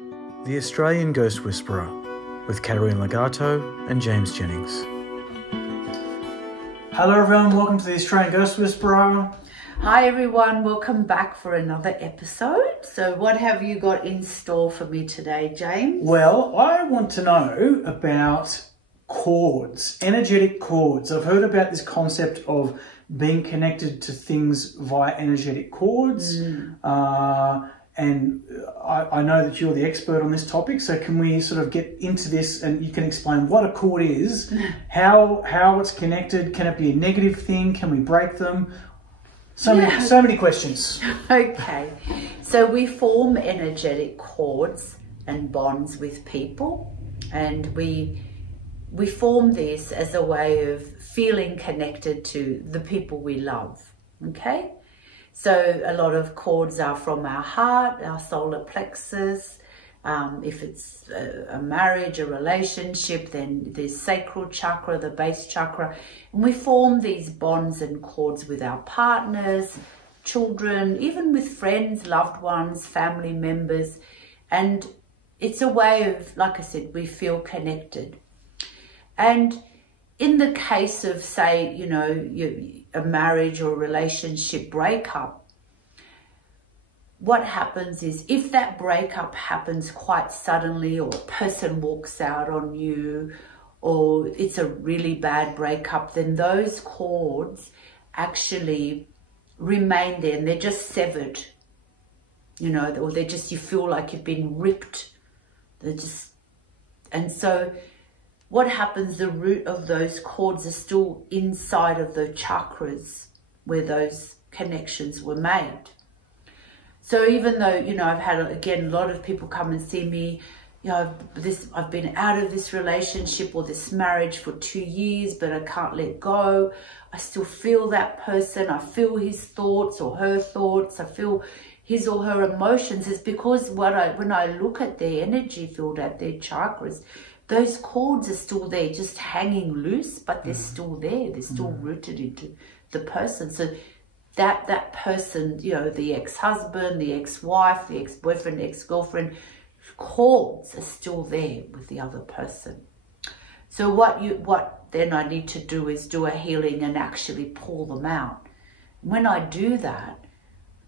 The Australian Ghost Whisperer with Katerine Legato and James Jennings. Hello everyone, welcome to the Australian Ghost Whisperer. Hi everyone, welcome back for another episode. So what have you got in store for me today, James? Well, I want to know about cords, energetic cords. I've heard about this concept of being connected to things via energetic cords. And I know that you're the expert on this topic, so can we sort of get into this and you can explain what a cord is, how it's connected, can it be a negative thing, can we break them? So many questions. Okay, so we form energetic cords and bonds with people, and we form this as a way of feeling connected to the people we love, okay? So a lot of cords are from our heart, our solar plexus. If it's a marriage, a relationship, then there's sacral chakra, the base chakra. And we form these bonds and cords with our partners, children, even with friends, loved ones, family members. And it's a way of, like I said, we feel connected. And in the case of, say, you know, a marriage or a relationship breakup, what happens is if that breakup happens quite suddenly, or a person walks out on you, or it's a really bad breakup, then those cords actually remain there and they're just severed, you know, or they're just, you feel like you've been ripped. And so what happens, the root of those cords are still inside of the chakras where those connections were made. So even though, you know, I've had, again, a lot of people come and see me, you know, I've been out of this relationship or this marriage for 2 years, but I can't let go. I still feel that person. I feel his thoughts or her thoughts. I feel his or her emotions. It's because when I look at their energy field, at their chakras, those cords are still there, just hanging loose, but they're still there. They're still rooted into the person. So that person, you know, the ex-husband, the ex-wife, the ex-boyfriend, ex-girlfriend, cords are still there with the other person. So what then I need to do is do a healing and actually pull them out. When I do that,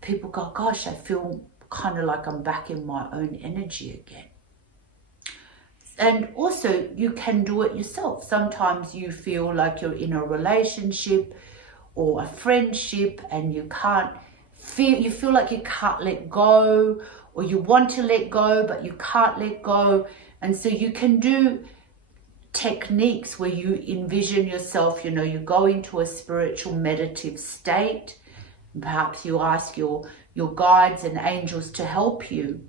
people go, gosh, I feel kind of like I'm back in my own energy again. And also you can do it yourself. Sometimes you feel like you're in a relationship or a friendship and you feel like you can't let go, or you want to let go but you can't let go. And so you can do techniques where you envision yourself, you know, you go into a spiritual meditative state. Perhaps you ask your guides and angels to help you,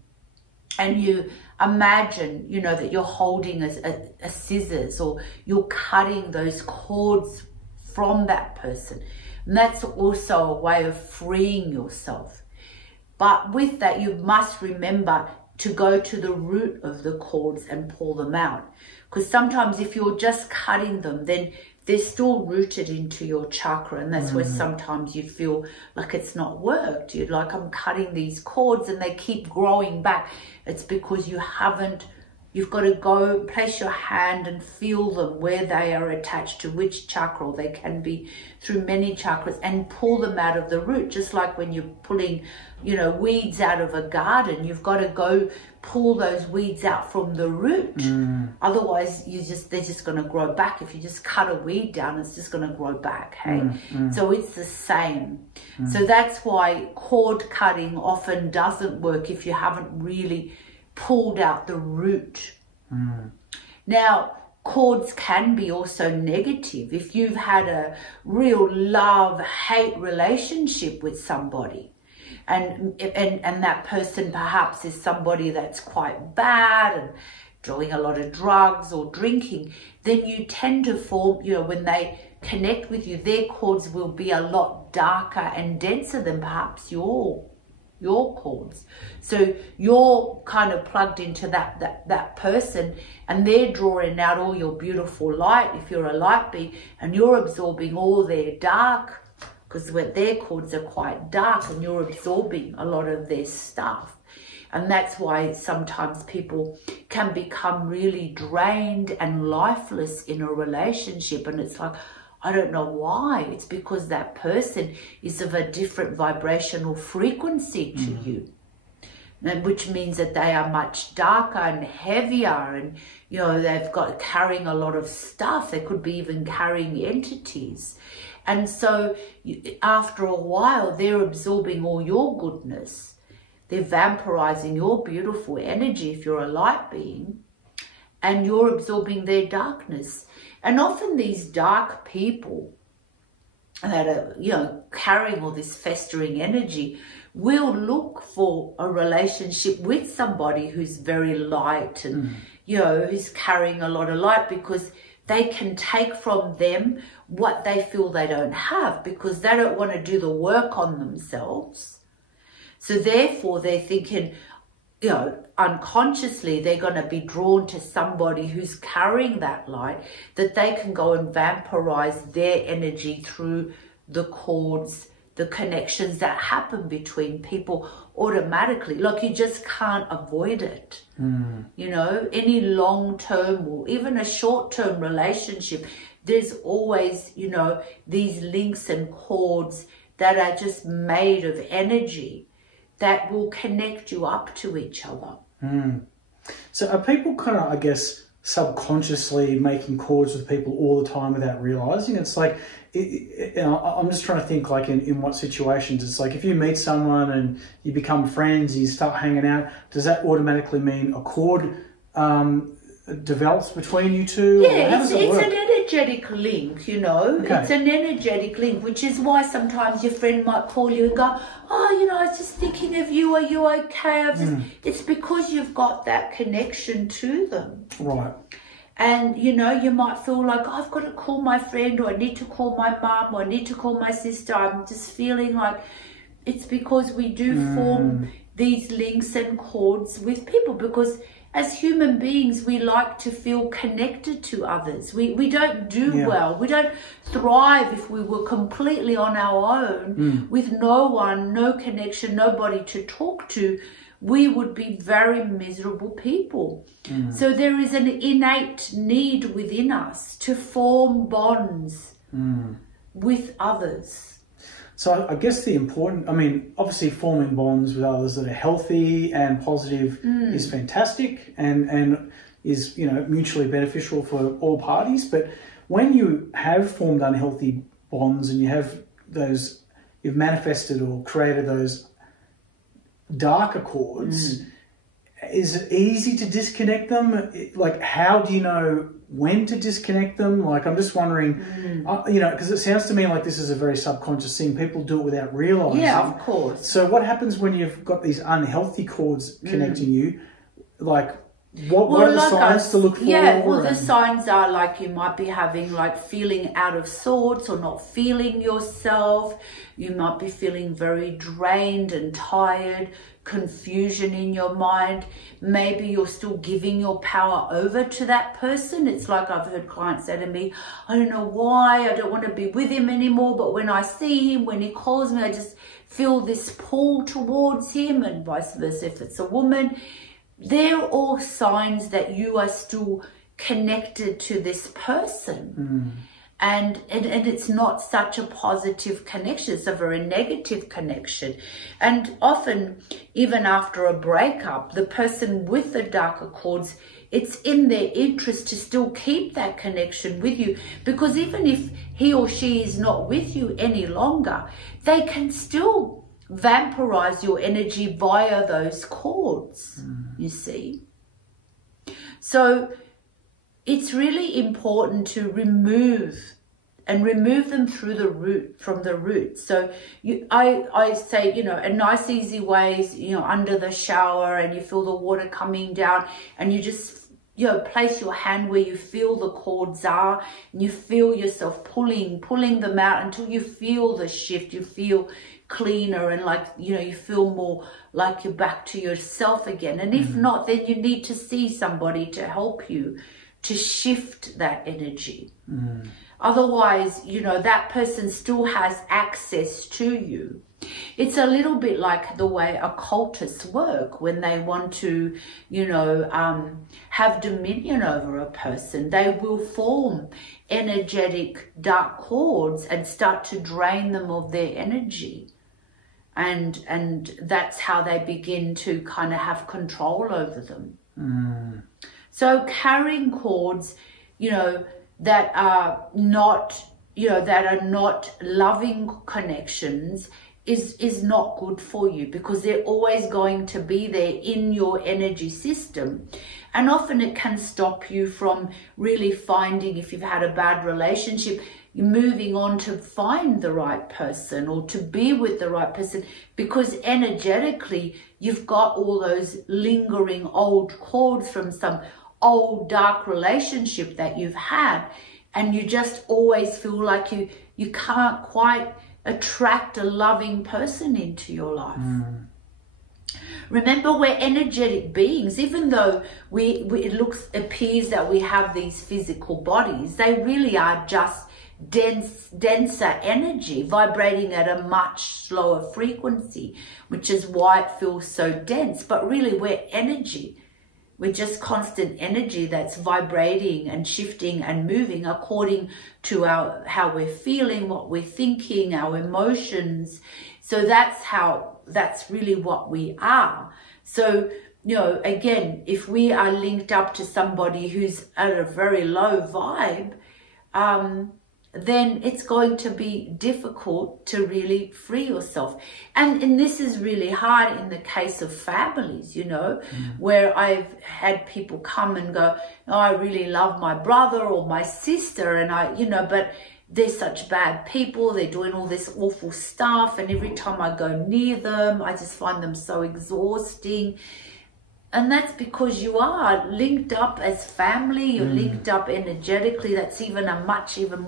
and you imagine, you know, that you're holding a scissors, or you're cutting those cords from that person. And that's also a way of freeing yourself. But with that, you must remember to go to the root of the cords and pull them out. Because sometimes if you're just cutting them, then they're still rooted into your chakra, and that's where sometimes you feel like it's not worked. You're like, I'm cutting these cords and they keep growing back. It's because you've got to go place your hand and feel them, where they are attached to which chakra. They can be through many chakras, and pull them out of the root. Just like when you're pulling, you know, weeds out of a garden, you've got to go pull those weeds out from the root. Otherwise they're just going to grow back. If you just cut a weed down, it's just going to grow back. So it's the same. So that's why cord cutting often doesn't work if you haven't really pulled out the root. Now, cords can be also negative. If you've had a real love-hate relationship with somebody, and that person perhaps is somebody that's quite bad and doing a lot of drugs or drinking, then you tend to form, you know, when they connect with you, their cords will be a lot darker and denser than perhaps your cords. So you're kind of plugged into that person, and they're drawing out all your beautiful light if you're a light being, and you're absorbing all their dark, because their cords are quite dark and you're absorbing a lot of their stuff. And that's why sometimes people can become really drained and lifeless in a relationship. And it's like, I don't know why. It's because that person is of a different vibrational frequency to you. And which means that they are much darker and heavier, and you know, they've got carrying a lot of stuff. They could be even carrying entities. And so after a while, they're absorbing all your goodness. They're vampirizing your beautiful energy if you're a light being, and you're absorbing their darkness. And often these dark people that are, you know, carrying all this festering energy will look for a relationship with somebody who's very light and, you know, who's carrying a lot of light, because they can take from them what they feel they don't have, because they don't want to do the work on themselves. So therefore they're thinking, you know, unconsciously they're going to be drawn to somebody who's carrying that light, that they can go and vampirize their energy through the cords, the connections that happen between people automatically. Like, you just can't avoid it. You know, any long-term or even a short-term relationship, there's always, you know, these links and cords that are just made of energy that will connect you up to each other. So are people kind of, I guess, subconsciously making cords with people all the time without realizing? It's like, you know, I'm just trying to think, like, in what situations. It's like, if you meet someone and you become friends, you start hanging out, does that automatically mean a cord develops between you two? Yeah, it's an energetic link, you know. Okay. It's an energetic link, which is why sometimes your friend might call you and go, oh, you know, I was just thinking of you, are you okay? It's because you've got that connection to them. Right. And, you know, you might feel like, oh, I've got to call my friend, or I need to call my mum, or I need to call my sister. I'm just feeling like it's because we do form these links and cords with people, because as human beings, we like to feel connected to others. We don't do well. We don't thrive if we were completely on our own with no one, no connection, nobody to talk to. We would be very miserable people. So there is an innate need within us to form bonds with others. So I guess the important, I mean, obviously forming bonds with others that are healthy and positive is fantastic and is, you know, mutually beneficial for all parties. But when you have formed unhealthy bonds and you have those, you've manifested or created those darker cords, is it easy to disconnect them? Like, how do you know when to disconnect them? Like, I'm just wondering, you know, because it sounds to me like this is a very subconscious thing. People do it without realizing. Yeah, of course. So what happens when you've got these unhealthy cords connecting you? Like, what are the signs to look for? Yeah, well, the signs are like you might be having like feeling out of sorts or not feeling yourself. You might be feeling very drained and tired, confusion in your mind. Maybe you're still giving your power over to that person. It's like I've heard clients say to me, I don't know why, I don't want to be with him anymore, but when I see him, when he calls me, I just feel this pull towards him, and vice versa if it's a woman. They're all signs that you are still connected to this person. And it's not such a positive connection. It's a very negative connection. And often, even after a breakup, the person with the darker cords, it's in their interest to still keep that connection with you, because even if he or she is not with you any longer, they can still vampirize your energy via those cords, you see. So it's really important to remove them through the root, from the root. So I say, you know, a nice easy way is, you know, under the shower and you feel the water coming down, and you just, you know, place your hand where you feel the cords are, and you feel yourself pulling them out until you feel the shift. You feel cleaner and, like, you know, you feel more like you're back to yourself again. And if not, then you need to see somebody to help you to shift that energy. Otherwise, you know, that person still has access to you. It's a little bit like the way occultists work when they want to, you know, have dominion over a person. They will form energetic dark cords and start to drain them of their energy. And that's how they begin to kind of have control over them. So carrying cords, you know, that are not, you know, that are not loving connections is not good for you, because they're always going to be there in your energy system. And often it can stop you from really finding, if you've had a bad relationship, you're moving on to find the right person or to be with the right person, because energetically you've got all those lingering old cords from some old dark relationship that you've had, and you just always feel like you can't quite attract a loving person into your life. Remember, we're energetic beings. Even though it appears that we have these physical bodies, they really are just denser energy vibrating at a much slower frequency, which is why it feels so dense. But really, we're energy. We're just constant energy that's vibrating and shifting and moving according to how we're feeling, what we're thinking, our emotions. So that's really what we are. So, you know, again, if we are linked up to somebody who's at a very low vibe, then it's going to be difficult to really free yourself. And this is really hard in the case of families, you know, where I've had people come and go, oh, I really love my brother or my sister, and you know, but they're such bad people, they're doing all this awful stuff, and every time I go near them, I just find them so exhausting. And that's because you are linked up as family, you're linked up energetically. That's even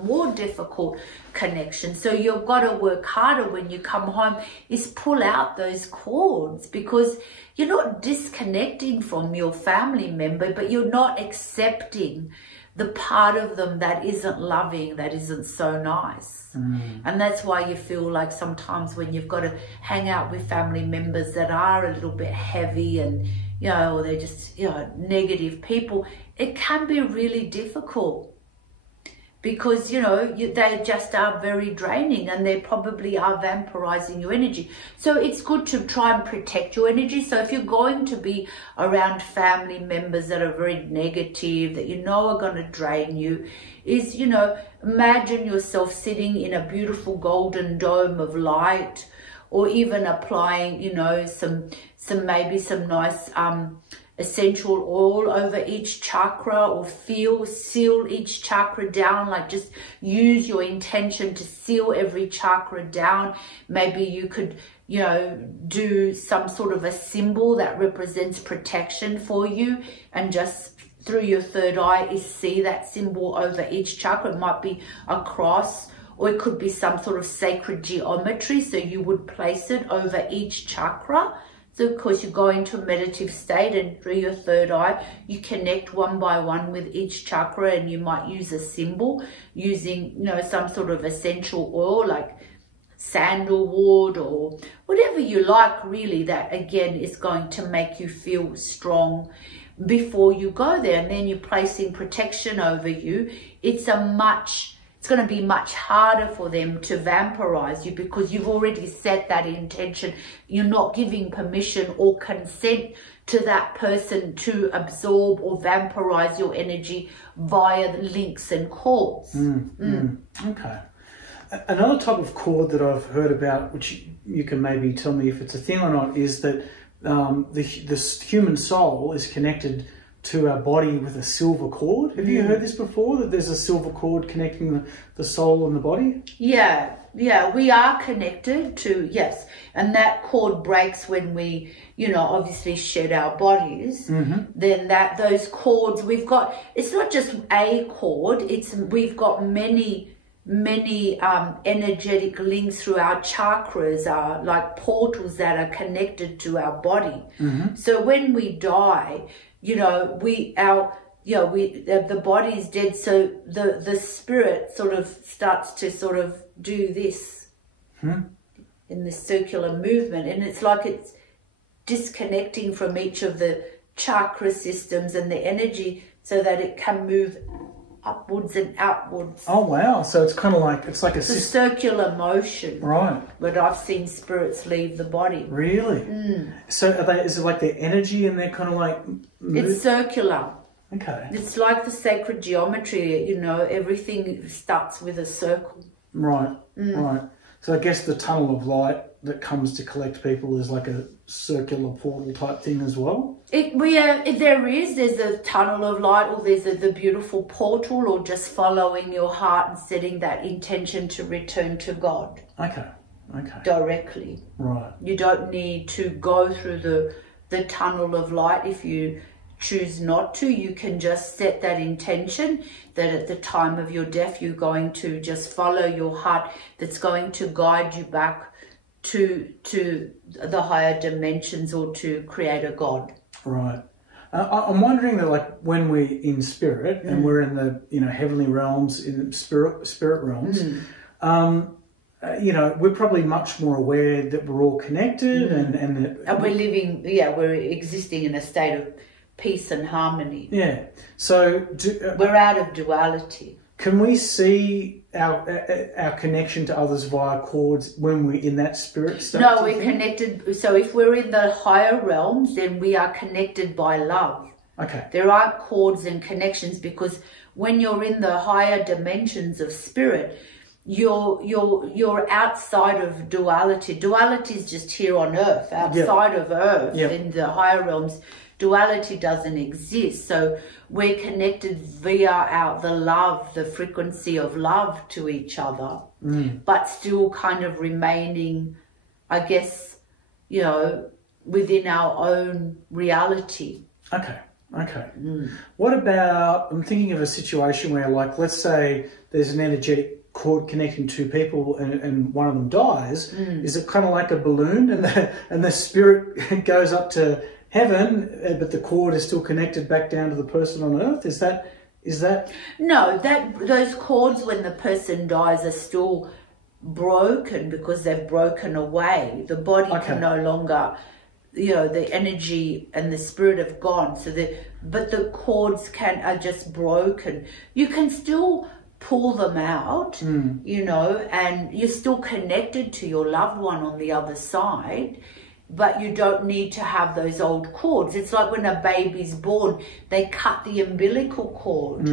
more difficult connection. So you've got to work harder when you come home, is pull out those cords, because you're not disconnecting from your family member, but you're not accepting the part of them that isn't loving, that isn't so nice. And that's why you feel like sometimes when you've got to hang out with family members that are a little bit heavy and, you know, or they're just, you know, negative people, it can be really difficult, because, you know, they just are very draining, and they probably are vampirizing your energy. So it's good to try and protect your energy. So if you're going to be around family members that are very negative, that you know are going to drain you, is, you know, imagine yourself sitting in a beautiful golden dome of light, or even applying, you know, some nice essential oil over each chakra, or seal each chakra down. Like, just use your intention to seal every chakra down. Maybe you could, you know, do some sort of a symbol that represents protection for you, and just through your third eye is see that symbol over each chakra. It might be a cross, or it could be some sort of sacred geometry. So you would place it over each chakra. So of course you go into a meditative state, and through your third eye, you connect one by one with each chakra, and you might use a symbol using, you know, some sort of essential oil like sandalwood or whatever you like, really, that again is going to make you feel strong before you go there. And then you're placing protection over you. It's going to be much harder for them to vampirize you, because you've already set that intention. You're not giving permission or consent to that person to absorb or vampirize your energy via the links and cords. Okay. Another type of cord that I've heard about, which you can maybe tell me if it's a thing or not, is that the human soul is connected to our body with a silver cord. Have you heard this before, that there's a silver cord connecting the soul and the body? Yeah, we are connected to, yes. And that cord breaks when we, you know, obviously shed our bodies. Then those cords, we've got, it's not just a cord, we've got many energetic links through our chakras, are like portals that are connected to our body. So when we die, you know, the body is dead, so the spirit sort of starts to sort of do this. in this circular movement, and it's like it's disconnecting from each of the chakra systems and the energy so that it can move upwards and outwards. Oh wow! So it's kind of like it's a circular motion, right? But I've seen spirits leave the body. Really? So are they? Is it like their energy and they're kind of like? It's circular. Okay. It's like the sacred geometry. You know, everything starts with a circle. Right. Right. So I guess the tunnel of light that comes to collect people is like a circular portal type thing as well? There's a tunnel of light, or there's the beautiful portal, or just following your heart and setting that intention to return to God. Okay. Directly. Right. You don't need to go through the tunnel of light if you choose not to. You can just set that intention that at the time of your death you're going to just follow your heart, that's going to guide you back to the higher dimensions, or to create a God. Right. I'm wondering that, like, when we're in spirit and we're in the heavenly realms, in spirit realms, we're probably much more aware that we're all connected and we're living, we're existing in a state of peace and harmony. Yeah. So we're out of duality. Can we see our connection to others via cords when we're in that spirit state? No, we're connected. So if we're in the higher realms, then we are connected by love. Okay. There aren't cords and connections, because when you're in the higher dimensions of spirit, you're outside of duality. Duality is just here on earth, outside of earth. In the higher realms, duality doesn't exist. So we're connected via the love, the frequency of love to each other, but still kind of remaining, I guess, within our own reality. Okay. What about, I'm thinking of a situation where, like, let's say there's an energetic cord connecting two people and one of them dies. Is it kind of like a balloon and the spirit goes up to heaven, but the cord is still connected back down to the person on earth? Is that? No, those cords when the person dies are still broken, because they've broken away. The body can no longer, the energy and the spirit have gone. But the cords are just broken. You can still pull them out, and you're still connected to your loved one on the other side. But you don't need to have those old cords. It's like when a baby's born, they cut the umbilical cord,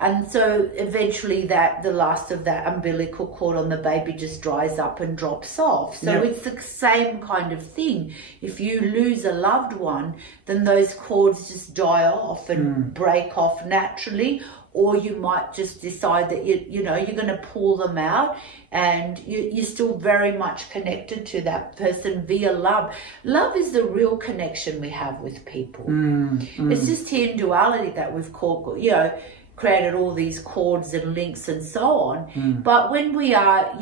and so eventually the last of that umbilical cord on the baby just dries up and drops off. So it's the same kind of thing. If you lose a loved one, then those cords just die off and break off naturally. Or you might just decide that you're going to pull them out, and you're still very much connected to that person via love. Love is the real connection we have with people. It's just here in duality that we've created all these cords and links and so on. But when we are,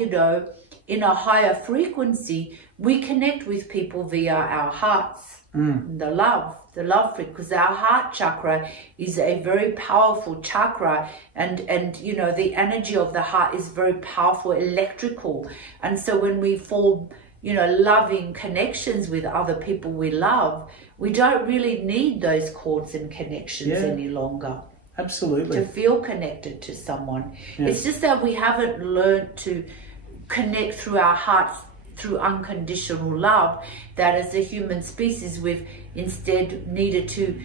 in a higher frequency, we connect with people via our hearts, the love frequency, because our heart chakra is a very powerful chakra, and the energy of the heart is very powerful, electrical. And so when we form loving connections with other people we love, we don't really need those cords and connections any longer. Absolutely. To feel connected to someone. It's just that we haven't learned to connect through our hearts, through unconditional love, that as a human species we've instead needed to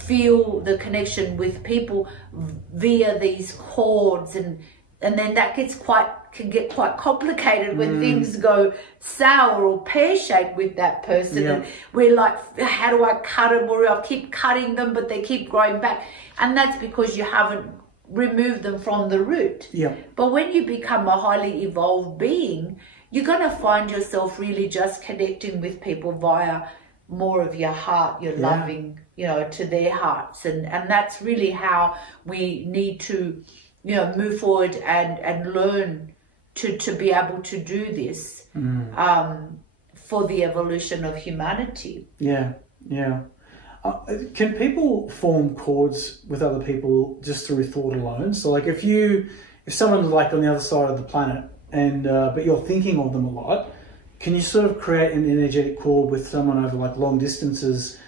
feel the connection with people via these cords, and then that can get quite complicated when things go sour or pear-shaped with that person, and we're like, how do I cut them? Or I keep cutting them but they keep growing back, and that's because you haven't removed them from the root. But when you become a highly evolved being, you're going to find yourself really just connecting with people via more of your heart, your loving, to their hearts. And that's really how we need to, move forward and learn to be able to do this for the evolution of humanity. Can people form cords with other people just through thought alone? So, like, if someone, like, on the other side of the planet and but you're thinking of them a lot, can you sort of create an energetic cord with someone over like long distances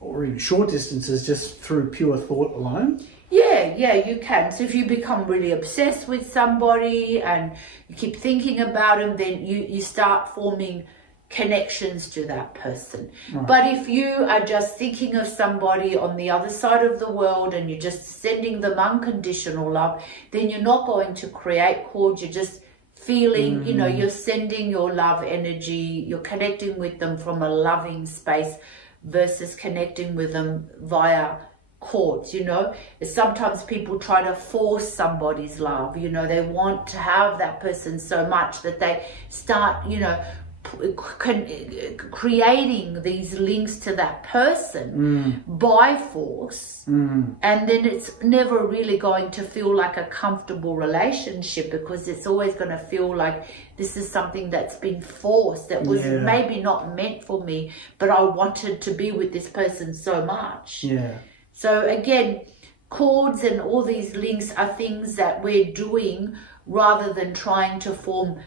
or even short distances just through pure thought alone? Yeah, you can. So if you become really obsessed with somebody and you keep thinking about them, then you start forming connections to that person. Right. But if you are just thinking of somebody on the other side of the world and you're just sending them unconditional love, then you're not going to create cords. You're just feeling, you know, you're sending your love energy, you're connecting with them from a loving space versus connecting with them via cords. You know, sometimes people try to force somebody's love. You know, they want to have that person so much that they start, you know, creating these links to that person by force, and then it's never really going to feel like a comfortable relationship, because it's always going to feel like this is something that's been forced, that was maybe not meant for me, but I wanted to be with this person so much. So again, cords and all these links are things that we're doing rather than trying to form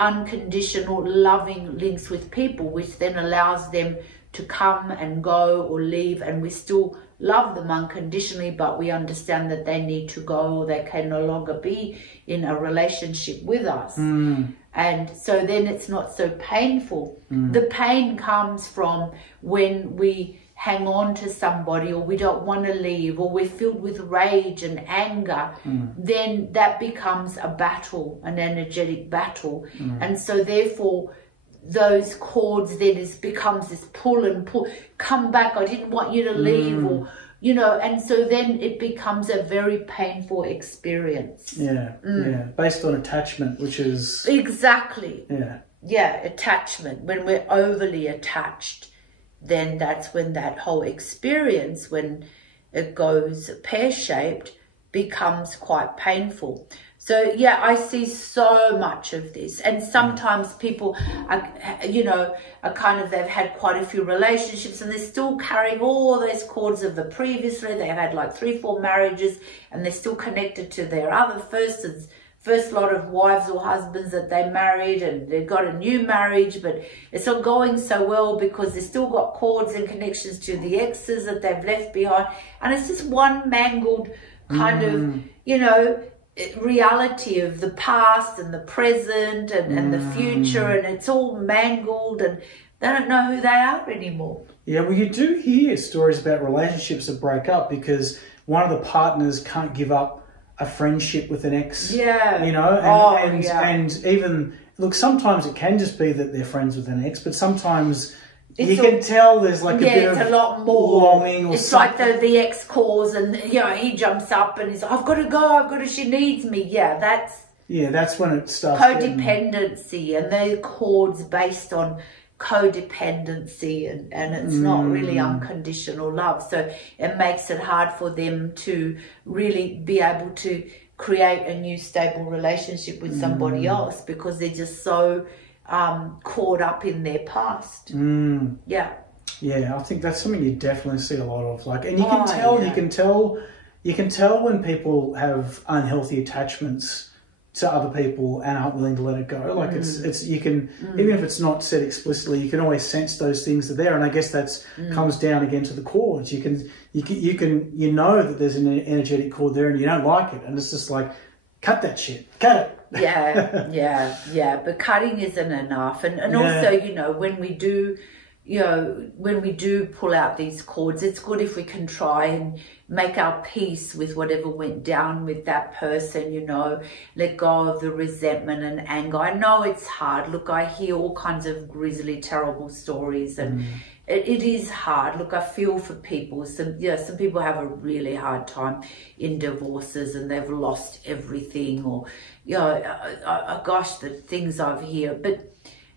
unconditional loving links with people, which then allows them to come and go or leave, and we still love them unconditionally, but we understand that they need to go or they can no longer be in a relationship with us. And so then it's not so painful. The pain comes from when we hang on to somebody, or we don't want to leave, or we're filled with rage and anger, then that becomes a battle, an energetic battle. And so therefore those cords then becomes this pull and pull, come back, I didn't want you to leave, or you know, and so then it becomes a very painful experience. Based on attachment, which is exactly attachment. When we're overly attached, then that's when that whole experience, when it goes pear-shaped, becomes quite painful. So yeah, I see so much of this, and sometimes people are, you know, are kind of, they've had quite a few relationships and they're still carrying all those cords of the previously. They've had like 3-4 marriages and they're still connected to their other first lot of wives or husbands that they married, and they've got a new marriage, but it's not going so well because they've still got cords and connections to the exes that they've left behind, and it's just one mangled kind of, you know, reality of the past and the present and the future, and it's all mangled and they don't know who they are anymore. Yeah, well, you do hear stories about relationships that break up because one of the partners can't give up a friendship with an ex, you know, and even, look, sometimes it can just be that they're friends with an ex, but sometimes you can tell there's like a bit of a lot more longing, or it's something. Like the ex calls and, you know, he jumps up and he's like, I've got to go, she needs me. That's when it starts codependency, and the cords based on codependency, and it's not really unconditional love, so it makes it hard for them to really be able to create a new stable relationship with somebody else, because they're just so caught up in their past. I think that's something you definitely see a lot of, like, and you can tell when people have unhealthy attachments to other people and aren't willing to let it go. Like it's you can, even if it's not said explicitly, you can always sense those things are there. And I guess that's comes down again to the cords. You know that there's an energetic cord there and you don't like it, and it's just like, cut that shit, cut it. But cutting isn't enough, and also, you know, when we do pull out these cords, it's good if we can try and make our peace with whatever went down with that person, you know, let go of the resentment and anger. I know it's hard. Look, I hear all kinds of grisly, terrible stories, and it is hard. Look, I feel for people. Some people have a really hard time in divorces and they've lost everything, or, you know, gosh, the things I've heard. But,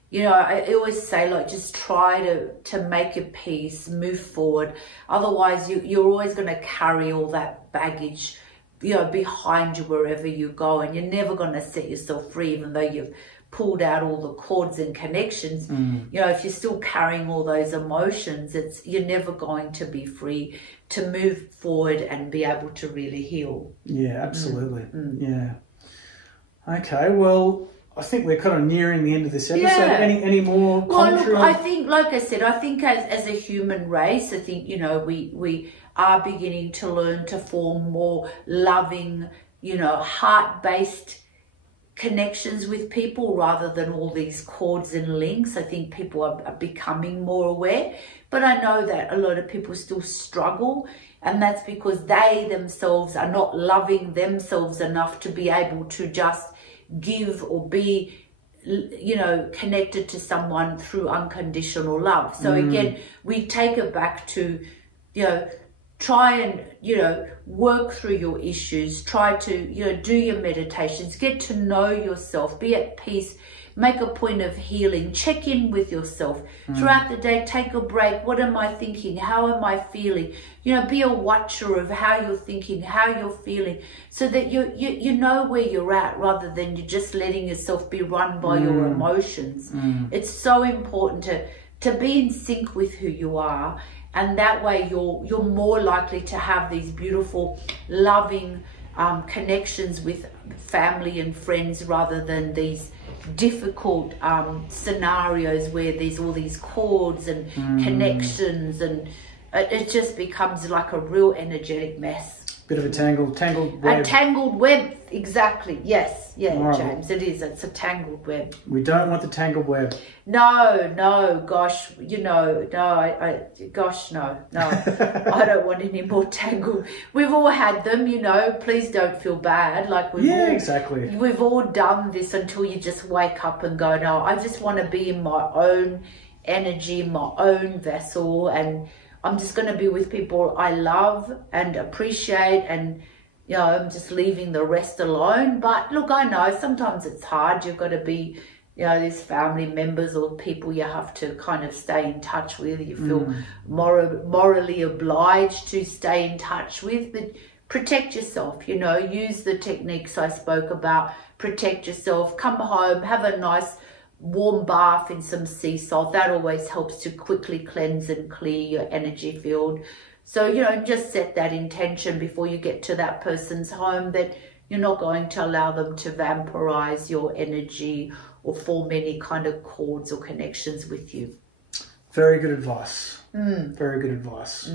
you know, I always say, like, just try to make your peace, move forward. Otherwise, you're always going to carry all that baggage, you know, behind you wherever you go, and you're never going to set yourself free, even though you've pulled out all the cords and connections. You know, if you're still carrying all those emotions, you're never going to be free to move forward and be able to really heal. Yeah, absolutely. Yeah. Okay, well, I think we're kind of nearing the end of this episode. Yeah. Any more commentary? Well, look, I think, like I said, I think as a human race, I think, you know, we are beginning to learn to form more loving, you know, heart-based connections with people rather than all these cords and links. I think people are becoming more aware, but I know that a lot of people still struggle, and that's because they themselves are not loving themselves enough to be able to just give or be, you know, connected to someone through unconditional love. So again, we take it back to, you know, try and, you know, work through your issues, try to, you know, do your meditations, get to know yourself, be at peace, make a point of healing, check in with yourself throughout the day, take a break. What am I thinking? How am I feeling? You know, be a watcher of how you're thinking, how you're feeling, so that you know where you're at, rather than you just letting yourself be run by your emotions. It's so important to be in sync with who you are. And that way you're more likely to have these beautiful, loving connections with family and friends, rather than these difficult scenarios where there's all these cords and connections, and it just becomes like a real energetic mess. Bit of a tangled web. A tangled web, exactly. Yes, yeah, Right. James, it is. It's a tangled web. We don't want the tangled web. No, gosh, you know, no. I don't want any more tangled. We've all had them, you know. Please don't feel bad. Like Exactly. We've all done this until you just wake up and go, no, I just want to be in my own energy, my own vessel, and I'm just going to be with people I love and appreciate, and, you know, I'm just leaving the rest alone. But look, I know sometimes it's hard. You've got to be, you know, there's family members or people you have to kind of stay in touch with. You feel morally obliged to stay in touch with, but protect yourself, you know, use the techniques I spoke about, protect yourself, come home, have a nice warm bath in some sea salt. That always helps to quickly cleanse and clear your energy field. So, you know, just set that intention before you get to that person's home, that you're not going to allow them to vampirize your energy or form any kind of cords or connections with you. Very good advice. Very good advice.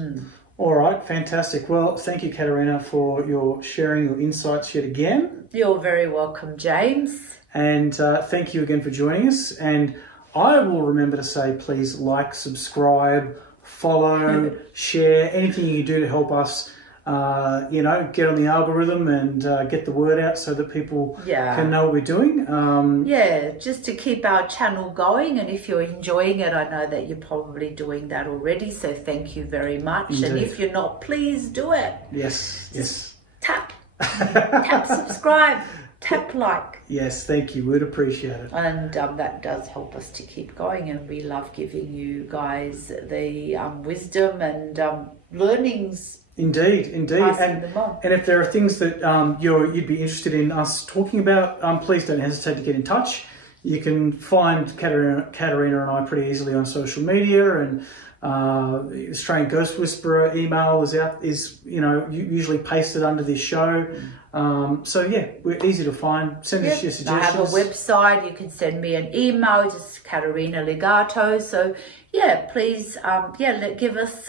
All right, fantastic. Well, thank you, Katerina, for your sharing your insights yet again. You're very welcome, James. And thank you again for joining us. And I will remember to say, please like, subscribe, follow, share, anything you do to help us, you know, get on the algorithm and get the word out so that people can know what we're doing. Just to keep our channel going. And if you're enjoying it, I know that you're probably doing that already. So thank you very much. Indeed. And if you're not, please do it. Yes. Tap subscribe. Tap like. Yes, thank you. We'd appreciate it. And that does help us to keep going, and we love giving you guys the wisdom and learnings. Indeed. Passing them on. And if there are things that you'd be interested in us talking about, please don't hesitate to get in touch. You can find Katerina and I pretty easily on social media, and Australian Ghost Whisperer email is usually pasted under this show. So yeah, we're easy to find. Send us your suggestions. I have a website. You can send me an email. Just Katerina Legato. So yeah, please give us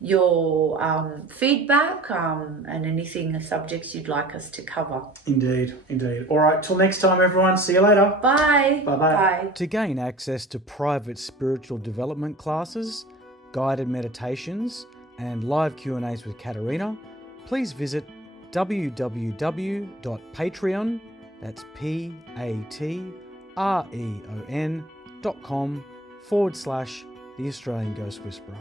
your feedback and anything, subjects you'd like us to cover. Indeed. All right, till next time, everyone. See you later. Bye. Bye. To gain access to private spiritual development classes, guided meditations, and live Q&As with Katerina, please visit www.patreon, that's patreon.com/The Australian Ghost Whisperer.